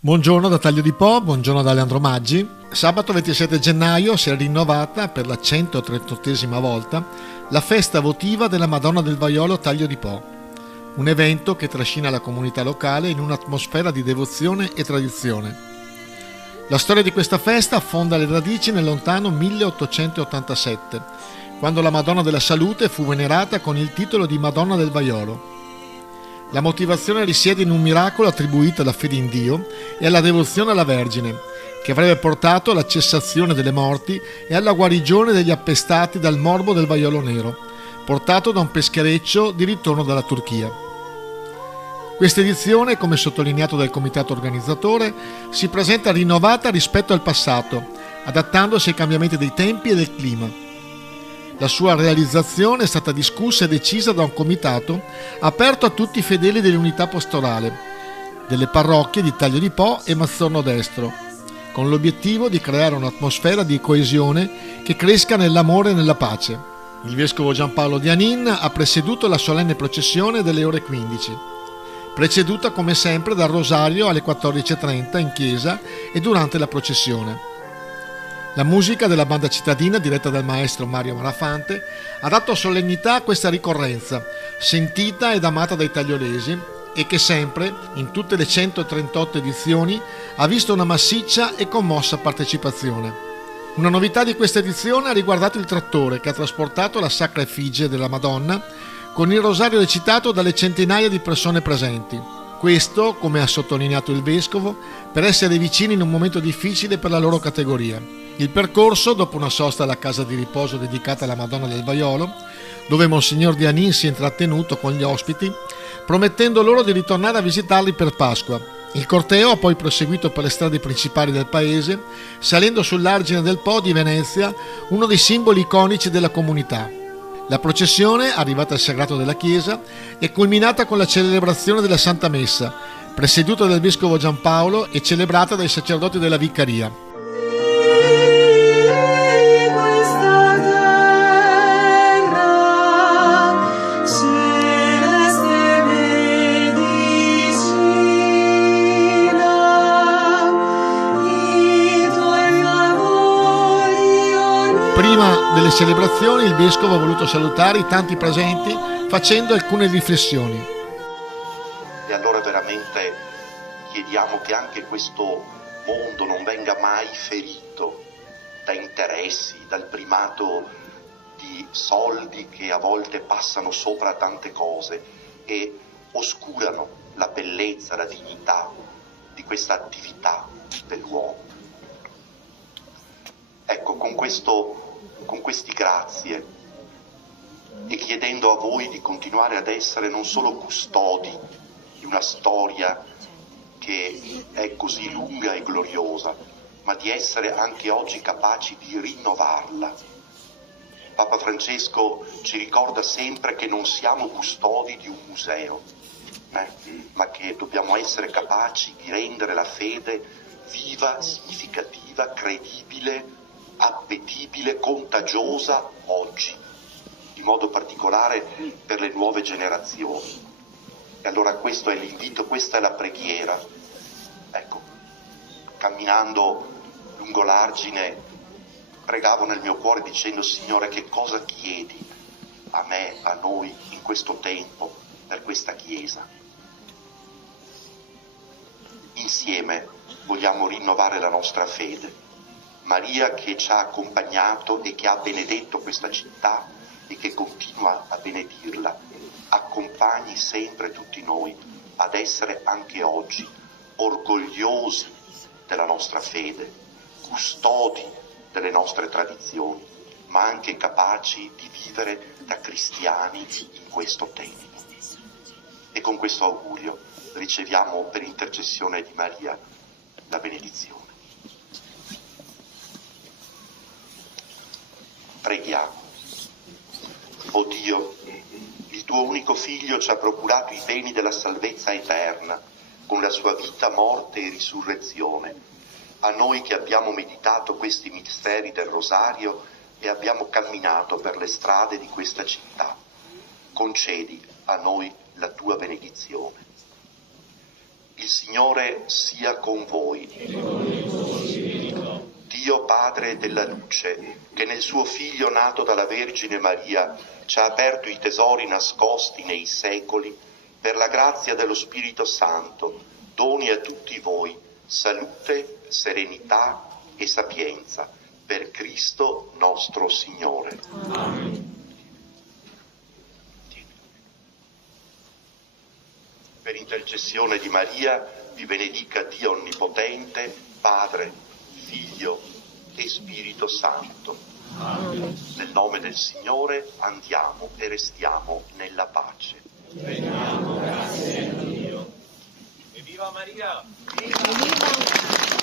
Buongiorno da Taglio di Po, buongiorno da Leandro Maggi. Sabato 27 gennaio si è rinnovata per la 138esima volta la festa votiva della Madonna del Vaiolo Taglio di Po, un evento che trascina la comunità locale in un'atmosfera di devozione e tradizione. La storia di questa festa affonda le radici nel lontano 1887, quando la Madonna della Salute fu venerata con il titolo di Madonna del Vaiolo. La motivazione risiede in un miracolo attribuito alla fede in Dio e alla devozione alla Vergine, che avrebbe portato alla cessazione delle morti e alla guarigione degli appestati dal morbo del vaiolo nero, portato da un peschereccio di ritorno dalla Turchia. Questa edizione, come sottolineato dal comitato organizzatore, si presenta rinnovata rispetto al passato, adattandosi ai cambiamenti dei tempi e del clima. La sua realizzazione è stata discussa e decisa da un comitato aperto a tutti i fedeli dell'unità pastorale, delle parrocchie di Taglio di Po e Mazzorno Destro, con l'obiettivo di creare un'atmosfera di coesione che cresca nell'amore e nella pace. Il vescovo Giampaolo Dianin ha presieduto la solenne processione delle ore 15, preceduta come sempre dal rosario alle 14:30 in chiesa e durante la processione. La musica della banda cittadina, diretta dal maestro Mario Marafante, ha dato solennità a questa ricorrenza, sentita ed amata dai tagliolesi e che sempre, in tutte le 138 edizioni, ha visto una massiccia e commossa partecipazione. Una novità di questa edizione ha riguardato il trattore che ha trasportato la sacra effigie della Madonna con il rosario recitato dalle centinaia di persone presenti. Questo, come ha sottolineato il vescovo, per essere vicini in un momento difficile per la loro categoria. Il percorso, dopo una sosta alla casa di riposo dedicata alla Madonna del Vaiolo, dove Monsignor Dianin si è intrattenuto con gli ospiti, promettendo loro di ritornare a visitarli per Pasqua. Il corteo ha poi proseguito per le strade principali del paese, salendo sull'argine del Po di Venezia, uno dei simboli iconici della comunità. La processione, arrivata al sagrato della chiesa, è culminata con la celebrazione della Santa Messa, presieduta dal vescovo Giampaolo e celebrata dai sacerdoti della Vicaria. Prima delle celebrazioni il vescovo ha voluto salutare i tanti presenti facendo alcune riflessioni. E allora veramente chiediamo che anche questo mondo non venga mai ferito da interessi, dal primato di soldi che a volte passano sopra tante cose e oscurano la bellezza, la dignità di questa attività dell'uomo. Ecco, con questi grazie e chiedendo a voi di continuare ad essere non solo custodi di una storia che è così lunga e gloriosa, ma di essere anche oggi capaci di rinnovarla. Papa Francesco ci ricorda sempre che non siamo custodi di un museo, ma che dobbiamo essere capaci di rendere la fede viva, significativa, credibile, appetibile, contagiosa oggi, in modo particolare per le nuove generazioni. E allora questo è l'invito, questa è la preghiera. Ecco, camminando lungo l'argine, pregavo nel mio cuore dicendo: Signore, che cosa chiedi a me, a noi, in questo tempo, per questa Chiesa? Insieme vogliamo rinnovare la nostra fede. Maria, che ci ha accompagnato e che ha benedetto questa città e che continua a benedirla, accompagni sempre tutti noi ad essere anche oggi orgogliosi della nostra fede, custodi delle nostre tradizioni, ma anche capaci di vivere da cristiani in questo tempo. E con questo augurio riceviamo per intercessione di Maria la benedizione. Preghiamo. O Dio, il tuo unico Figlio ci ha procurato i beni della salvezza eterna con la sua vita, morte e risurrezione. A noi che abbiamo meditato questi misteri del Rosario e abbiamo camminato per le strade di questa città, concedi a noi la tua benedizione. Il Signore sia con voi. Dio Padre della luce, che nel suo Figlio nato dalla Vergine Maria ci ha aperto i tesori nascosti nei secoli, per la grazia dello Spirito Santo, doni a tutti voi salute, serenità e sapienza, per Cristo nostro Signore. Amen. Per intercessione di Maria vi benedica Dio Onnipotente, Padre, Figlio e Spirito Santo. Amen. Nel nome del Signore andiamo e restiamo nella pace. Rendiamo grazie a Dio. E viva Maria! Viva!